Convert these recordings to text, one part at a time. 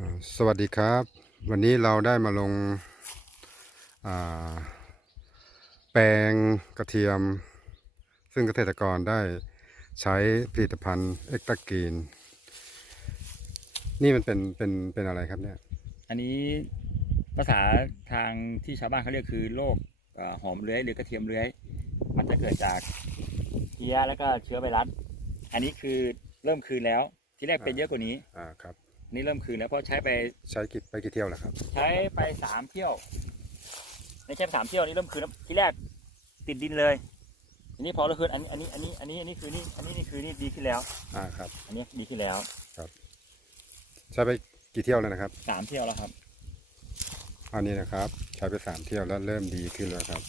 อ่าสวัสดีครับ วันนี้เราได้มาลงอ่าแปลงกระเทียม ซึ่งเกษตรกรได้ใช้ผลิตภัณฑ์เอ็กตากีน นี่มันเป็นเป็นเป็นอะไรครับเนี่ย อันนี้ภาษาทางที่ชาวบ้านเขาเรียกคือโรคเอ่อหอมเลื้อยหรือกระเทียมเลื้อย มันจะเกิดจากเพี้ยแล้วก็เชื้อไวรัส อันนี้คือเริ่มคืนแล้ว ที่แรกเป็นเยอะกว่านี้อ่าครับอั นนี้เริ่มคืนแล้วเพราะใช้ไปใช้กี่ไปกี่เที่ยวแล้วครับ ใช้ไปสามเที่ยวไม่ใช่สามเที่ยวอันนี้เริ่มคืนแล้วที่แรกติดดินเลยอันนี้พอเราคืนอันนี้อันนี้อันนี้อันนี้อันนี้คือนี่อันนี้นี่คือนี่ดีขึ้นแล้ว อ่าครับ อันนี้ดีขึ้นแล้วใช้ไปกี่เที่ยวแล้วนะครับสามเที่ยวแล้วครับ อันนี้นะครับ ใช้ไปสามเที่ยวแล้วเริ่มดีขึ้นแล้วครับ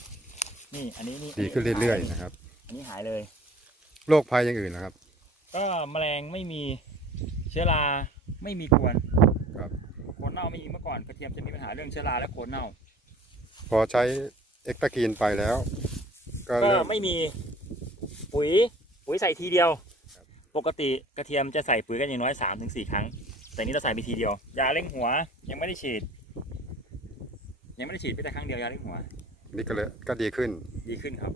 นี่อันนี้นี่ดีขึ้นเรื่อยๆนะครับ อันนี้หายเลยโรคภัยอย่างอื่นนะครับ ก็แมลงไม่มีเชื้อรา ไม่มีกวนครับโคนเน่าไม่มีเมื่อก่อนกระเทียมจะมีปัญหาเรื่องเชื้อราและโคนเน่า พอใช้เอ็กตากีนไปแล้ว ก็ก็เริ่ม ไม่มีปุ๋ยปุ๋ยใส่ทีเดียว ครับ ปกติกระเทียมจะใส่ปุ๋ยกันอย่างน้อยสามถึงสี่ครั้ง แต่นี้เราใส่ไปทีเดียวยาเร่งหัวยังไม่ได้ฉีด ยังไม่ได้ฉีดไปแต่ครั้งเดียวยาเร่งหัว นี่ก็เลยก็ดีขึ้นดีขึ้นครับ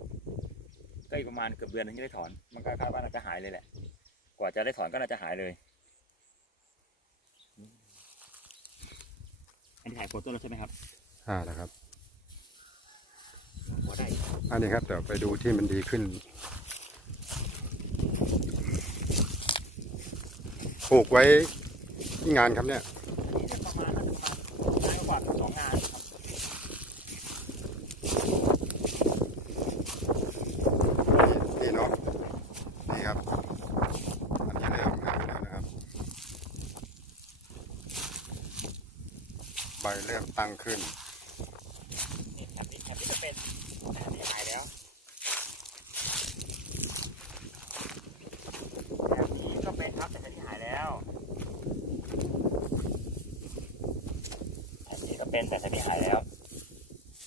ก็อีกประมาณเกือบเดือนถึงจะได้ถอน มันก็คาดว่าน่าจะหายเลยแหละ กว่าจะได้ถอนก็น่าจะหายเลย อันนี้ถ่ายโฟโต้แล้วใช่ไหมครับอ่านะครับ พอได้อันนี้ครับเดี๋ยวไปดูที่มันดีขึ้นปลูกไว้ที่งานครับเนี่ย นี่จะประมาณน่าจะประมาณงานกว่าสองงานครับ นี่เนาะนี่ครับ อันนี้เริ่มหายแล้วนะครับ ใบเริ่มตั้งขึ้นนี่แถบนี้แถบนี้จะเป็นแถบนี้หายแล้วแถบนี้ก็เป็นครับแต่แถบนี้หายแล้วแถบนี้ก็เป็นแต่แถบนี้หายแล้ว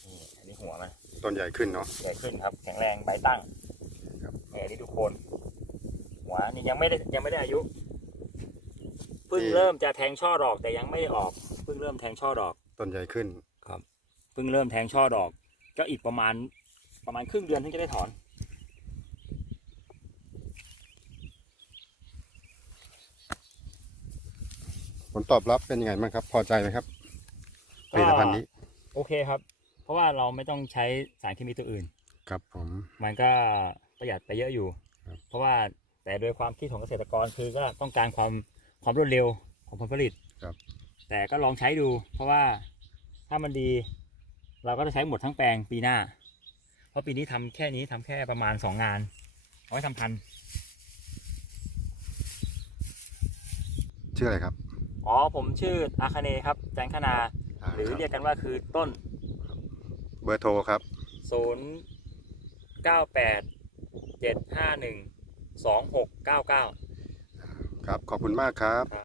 นี่อันนี้หัวมันต้นใหญ่ขึ้นเนาะใหญ่ขึ้นครับ แข็งแรงใบตั้งครับนี่อันนี้ดูโคนหัวนี่ยังไม่ได้ยังไม่ได้อายุ เพิ่งเริ่มจะแทงช่อดอกแต่ยังไม่ได้ออกเพิ่งเริ่มแทงช่อดอกต้นใหญ่ขึ้นเพิ่งเริ่มแทงช่อดอก ก็อีกประมาณประมาณครึ่งเดือนถึงจะได้ถอน ผลตอบรับเป็นยังไงบ้างครับ พอใจไหมครับผลิตภัณฑ์นี้ โอเคครับ เพราะว่าเราไม่ต้องใช้สารเคมีตัวอื่น ครับผม มันก็ประหยัดไปเยอะอยู่ ครับ เพราะว่าแต่โดยความคิดของเกษตรกรคือก็ต้องการความ ความรวดเร็วของผลผลิตครับ แต่ก็ลองใช้ดู เพราะว่าถ้ามันดี เราก็จะใช้หมดทั้งแปลงปีหน้า เพราะปีนี้ทำแค่นี้ทำแค่ประมาณสองงานเอาไว้ทำพันชื่ออะไรครับ อ๋อ ผมชื่ออาคาเนครับ แจงคณา หรือเรียกกันว่าคือต้น เบอร์โทรครับ 0 9 8 7 5 1 2 6 9 9 ครับขอบคุณมากครับ